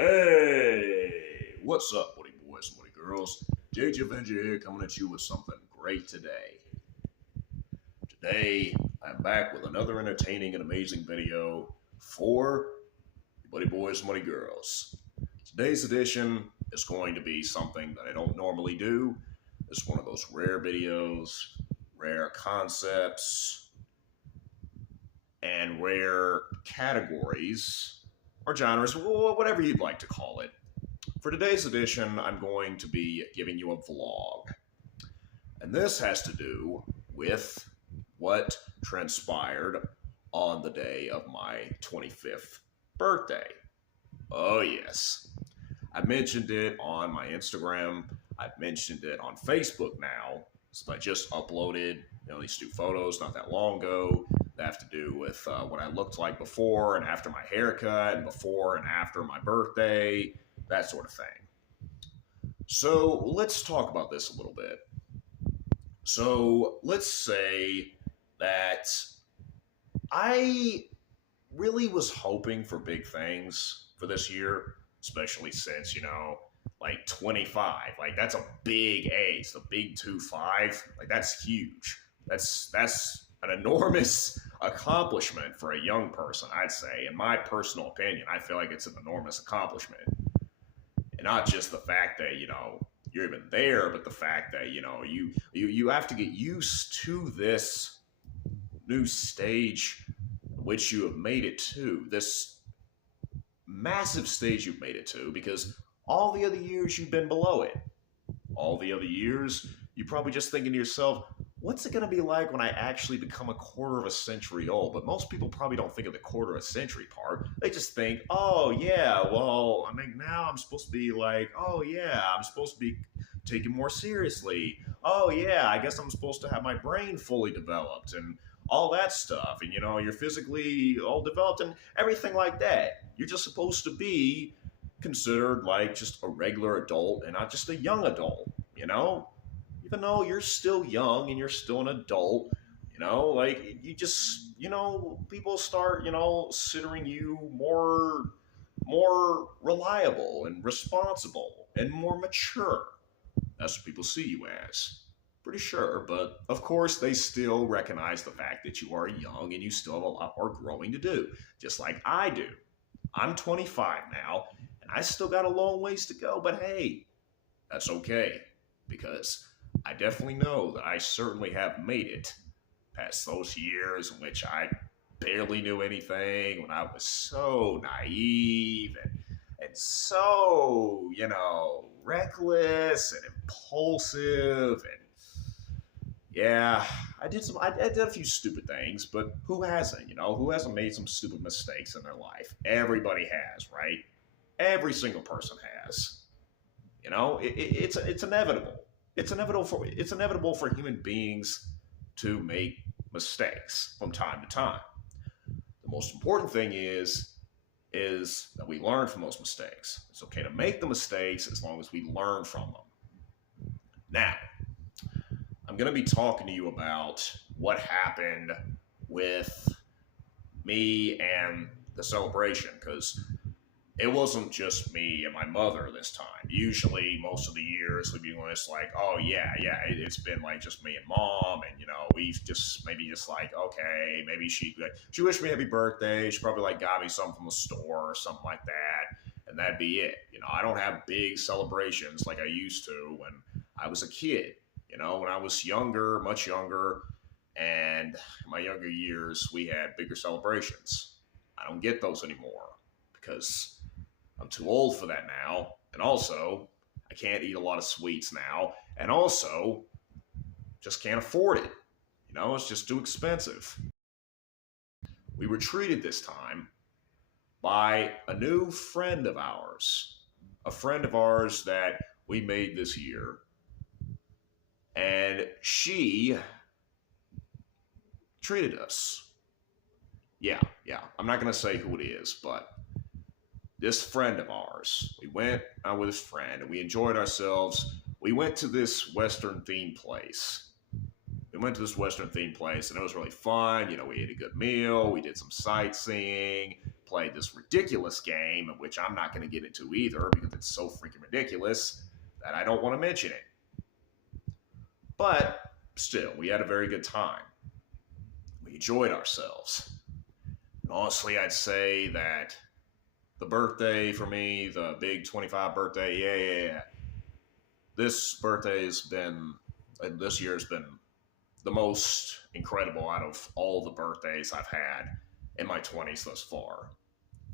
Hey, what's up, Woody boys and Woody girls? JJ Avenger here coming at you with something great today. Today, I'm back with another entertaining and amazing video for you Buddy boys and Woody girls. Today's edition is going to be something that I don't normally do. It's one of those rare videos, rare concepts, and rare categories or genres, whatever you'd like to call it. For today's edition, I'm going to be giving you a vlog. And this has to do with what transpired on the day of my 25th birthday. Oh, yes. I mentioned it on my Instagram. I've mentioned it on Facebook now. So I just uploaded these two photos not that long ago that have to do with what I looked like before and after my haircut and before and after my birthday, that sort of thing. So let's talk about this a little bit. So let's say that I really was hoping for big things for this year, especially since, like 25, like that's a big age, the big 25, like that's huge. That's an enormous accomplishment for a young person, I'd say. In my personal opinion, I feel like it's an enormous accomplishment. And not just the fact that, you're even there, but the fact that, you have to get used to this new stage which you have made it to, this massive stage you've made it to, because all the other years you've been below it. All the other years, you're probably just thinking to yourself, what's it going to be like when I actually become a quarter of a century old? But most people probably don't think of the quarter of a century part. They just think, oh, yeah, well, I mean, now I'm supposed to be like, oh, yeah, I'm supposed to be taken more seriously. Oh, yeah, I guess I'm supposed to have my brain fully developed and all that stuff. And, you're physically all developed and everything like that. You're just supposed to be considered like just a regular adult and not just a young adult, even though you're still young and you're still an adult, like you just, people start, considering you more reliable and responsible and more mature. That's what people see you as. Pretty sure, but of course they still recognize the fact that you are young and you still have a lot more growing to do, just like I do. I'm 25 now, and I still got a long ways to go, but hey, that's okay, because I definitely know that I certainly have made it past those years in which I barely knew anything, when I was so naive and so, reckless and impulsive. And yeah, I did a few stupid things, but who hasn't, who hasn't made some stupid mistakes in their life? Everybody has, right? Every single person has. It's inevitable. It's inevitable for human beings to make mistakes from time to time. The most important thing is that we learn from those mistakes. It's okay to make the mistakes as long as we learn from them. Now, I'm going to be talking to you about what happened with me and the celebration, because it wasn't just me and my mother this time. Usually, most of the years, we'd be just like, oh, yeah, it's been like just me and mom. And, we've just like, okay, maybe she wished me happy birthday. She probably like got me something from the store or something like that. And that'd be it. I don't have big celebrations like I used to when I was a kid. When I was younger, much younger, and in my younger years, we had bigger celebrations. I don't get those anymore because I'm too old for that now, and also, I can't eat a lot of sweets now, and also, just can't afford it. It's just too expensive. We were treated this time by a new friend of ours, that we made this year, and she treated us. Yeah, I'm not going to say who it is, but this friend of ours, we went out with this friend and we enjoyed ourselves. We went to this Western themed place. And it was really fun. We ate a good meal. We did some sightseeing, play this ridiculous game, which I'm not going to get into either because it's so freaking ridiculous that I don't want to mention it. But still, we had a very good time. We enjoyed ourselves. And honestly, I'd say that the birthday for me, the big 25 birthday, yeah. This birthday has been, this year's been the most incredible out of all the birthdays I've had in my 20s thus far.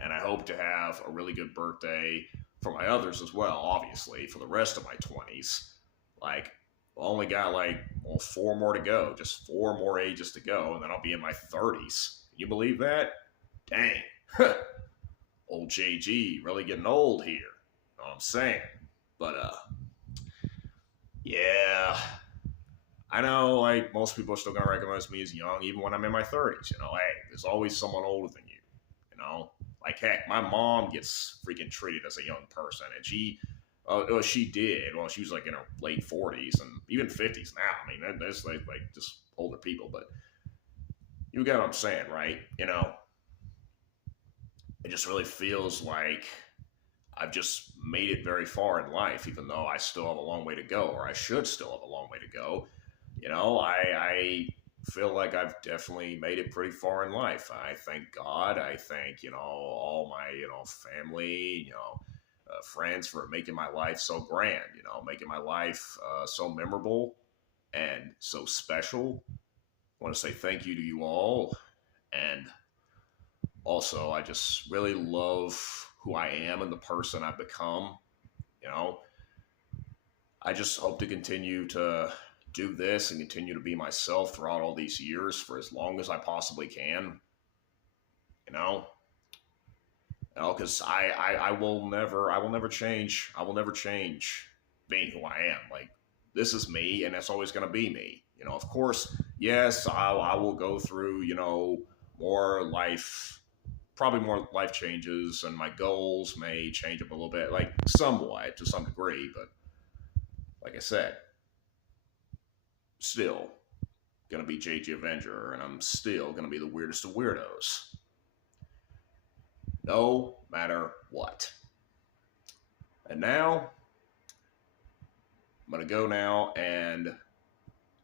And I hope to have a really good birthday for my others as well, obviously, for the rest of my 20s. Like, I only got 4 more to go, just 4 more ages to go, and then I'll be in my 30s. Can you believe that? Dang. Old JG, really getting old here. You know what I'm saying? But, yeah. I know, most people are still going to recognize me as young, even when I'm in my 30s. Hey, there's always someone older than you. Heck, my mom gets freaking treated as a young person, and she did. Well, she was in her late 40s and even 50s now. I mean, that's just older people, but you get what I'm saying, right? It just really feels like I've just made it very far in life, even though I still have a long way to go, or I should still have a long way to go. I feel like I've definitely made it pretty far in life. I thank God. I thank, all my, family, friends for making my life so grand, making my life so memorable and so special. I want to say thank you to you all. And also, I just really love who I am and the person I've become. I just hope to continue to do this and continue to be myself throughout all these years for as long as I possibly can. Because I will never change. I will never change being who I am. This is me, and that's always going to be me. Of course, yes, I will go through, probably more life changes, and my goals may change up a little bit, somewhat to some degree, but like I said, still gonna be JG Avenger, and I'm still gonna be the weirdest of weirdos. No matter what. And now, I'm gonna go now, and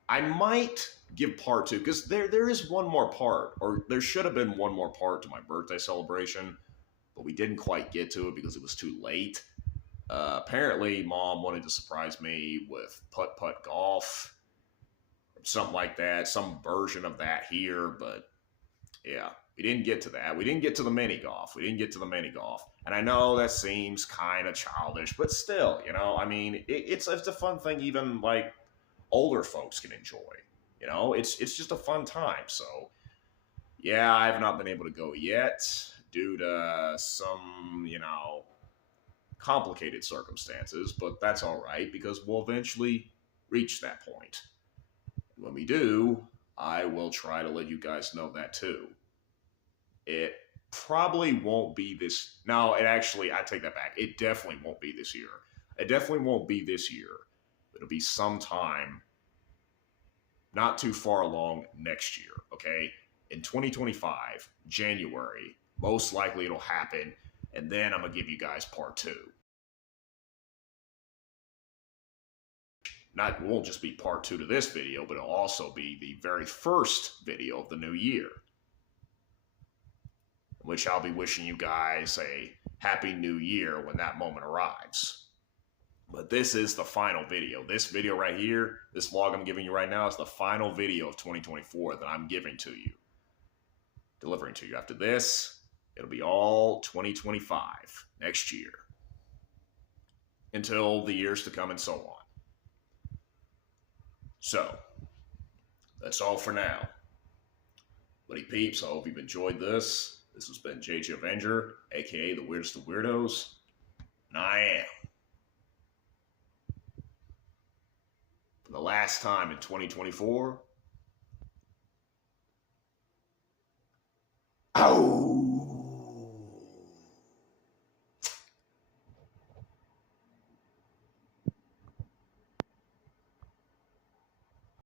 I might give part 2, because there is one more part, or there should have been one more part to my birthday celebration, but we didn't quite get to it because it was too late. Apparently, Mom wanted to surprise me with putt-putt golf, something like that, some version of that here, but yeah, we didn't get to that. We didn't get to the mini golf. And I know that seems kind of childish, but still, it's a fun thing even older folks can enjoy. It's just a fun time. So yeah, I have not been able to go yet due to some, complicated circumstances, but that's all right because we'll eventually reach that point. When we do, I will try to let you guys know that too. It probably won't be this. No, I take that back. It definitely won't be this year. It'll be sometime not too far along next year, okay? In 2025, January, most likely it'll happen, and then I'm going to give you guys part 2. It won't just be part 2 to this video, but it'll also be the very first video of the new year, in which I'll be wishing you guys a happy new year when that moment arrives. But this is the final video. This video right here, this vlog I'm giving you right now, is the final video of 2024 that I'm delivering to you. After this, it'll be all 2025 next year, until the years to come and so on. So, that's all for now. Buddy Peeps, I hope you've enjoyed this. This has been JG Avenger, aka the weirdest of weirdos, and I am. For the last time in 2024,